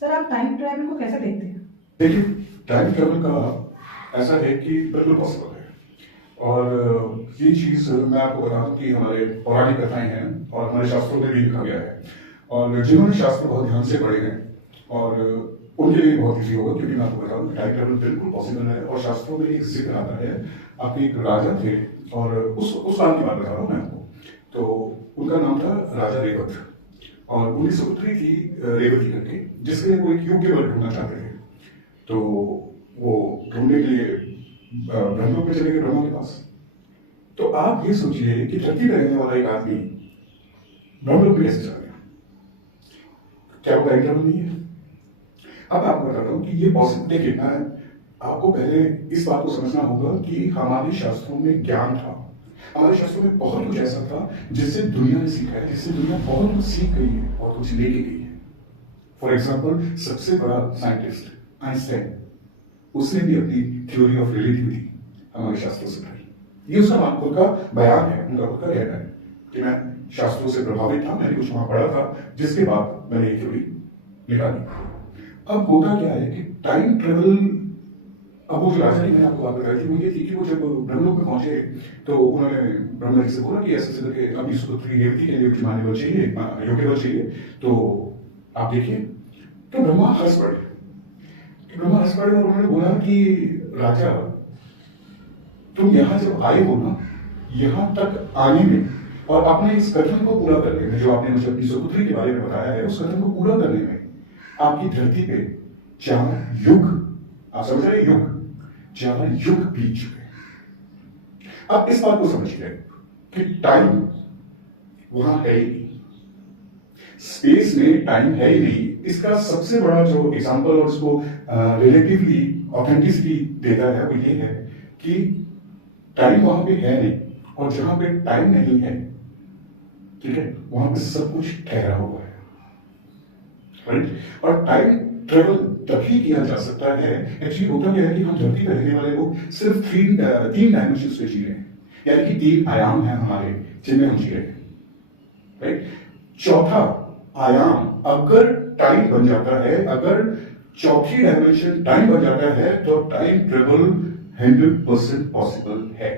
Sir आप time travel को कैसे देखते हैं? देखिए, टाइम ट्रैवल का ऐसा है कि बिल्कुल पॉसिबल है। और ये चीज़ मैं आपको बता दूं कि हमारे पौराणिक कथाएं हैं और हमारे शास्त्रों में भी लिखा गया है। और जिन्होंने शास्त्र बहुत ध्यान से पढ़े हैं और उनके लिए बहुत ईजी होगा, क्योंकि मैं आपको बता दूं टाइम ट्रैवल बिल्कुल पॉसिबल है। और शास्त्रों में एक जिक्र आता है, आपके एक राजा थे और उस नाम की बात बता रहा हूँ मैं आपको। तो उनका नाम था राजा रेवत और उनकी सुपुत्री थी रेवती करके, जिसके लिए वो एक योग्य वर ढूंढना चाहते थे। तो वो ढूंढने के लिए ब्रह्मलोक में चले गए, ब्रह्मा के पास। तो आप ये सोचिए कि धरती पर रहने वाला एक आदमी ब्रह्मलोक में कैसे चला गया? क्या वो टाइम ट्रैवल नहीं है? अब आपको बताता हूँ कि ये पॉसिबल। देखिए, मैं आपको पहले इस बात को समझना होगा कि हमारे शास्त्रों में ज्ञान था। हमारे शास्त्रों में बहुत कुछ ऐसा था जिससे दुनिया ने सीखा है, जिससे दुनिया बहुत कुछ सीख गई है, बहुत कुछ लेके गई है। फॉर एग्जाम्पल, सबसे बड़ा साइंटिस्ट आइंस्टाइन, उसने भी अपनी थ्योरी ऑफ रिलेटिविटी हमारे शास्त्रों से पढ़ी। ये उसका खुद का बयान है, उनका खुद का कहना है कि मैं शास्त्रों से प्रभावित था, मैंने कुछ वहां पढ़ा था, जिसके बाद मैंने ये थ्योरी निकाली। अब होता क्या है कि टाइम ट्रेवल, अब वो जो राजा ने मैंने आपको बात बताई थी वो ये थी कि वो जब ब्रह्मलोक में पहुंचे तो उन्होंने ब्रह्मा जी से बोला कि ऐसे करके अपनी सुपुत्री रेवती के लिए मान्य बल चाहिए, योग्य बल चाहिए, तो आप देखिए। तो ब्रह्मा हंस पड़े और उन्होंने बोला कि राजा, तुम यहां जब आए हो ना, यहां तक आने में और अपने इस कथन को पूरा करने में, जो आपने मुझे अपनी सुपुत्री के बारे में बताया है, उस कथन को पूरा करने में आपकी धरती पे 4 युग, आप समझ रहे, युग, 4 युग बीत चुके हैं। अब इस बात को समझिए कि टाइम वहां है ही नहीं, स्पेस में टाइम है ही नहीं। इसका सबसे बड़ा जो एग्जांपल और उसको रिलेटिवली ऑथेंटिसिटी देता है वो ये है कि टाइम वहां पे है नहीं, और जहां पे टाइम नहीं है, ठीक है, वहां पे सब कुछ ठहरा हुआ है, राइट। और टाइम ट्रेवल तभी किया जा सकता है, एक्चुअली होता क्या है कि हम धरती पर रहने वाले लोग सिर्फ 3 डायमेंशन पे जी रहे हैं, यानी कि 3 आयाम हैं हमारे जिनमें हम जी रहे हैं, राइट। चौथा आयाम अगर टाइम बन जाता है, अगर चौथी डायमेंशन टाइम बन जाता है, तो टाइम ट्रेवल 100% पॉसिबल है।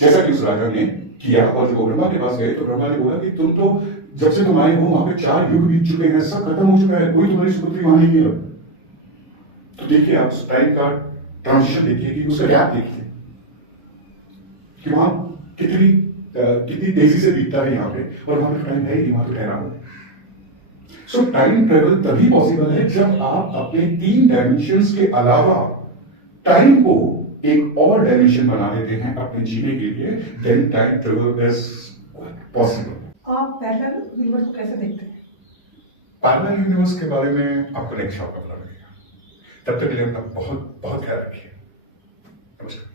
जैसा कि उस राजा ने किया, और जब वो ब्रह्मा के पास गए तो ब्रह्मा ने बोला कि तुम तो जब से तुम आए हो वहां पे 4 युग बीत चुके हैं, सब खत्म हो चुका है, कोई तुम्हारी सुपुत्री वहां नहीं है। तो देखिए, आप उस टाइम का ट्रांजिशन देखिए, कि उसका गैप देखिए कि वहां कितनी तेजी से बीतता है यहाँ पे, और वहां पे टाइम है ही, वहां पे ठहरा हुआ है। सो टाइम ट्रेवल तभी पॉसिबल है जब आप अपने 3 डायमेंशंस के अलावा टाइम को एक और डायमेंशन बना लेते हैं अपने जीने के लिए, then time travel is possible. आप पैरेलल यूनिवर्स को कैसे देखते हैं? पैरेलल यूनिवर्स के बारे में आपको नेक्स्ट शॉट में पता लगेगा। तब तक के लिए अपना बहुत बहुत ख्याल रखिए। नमस्कार।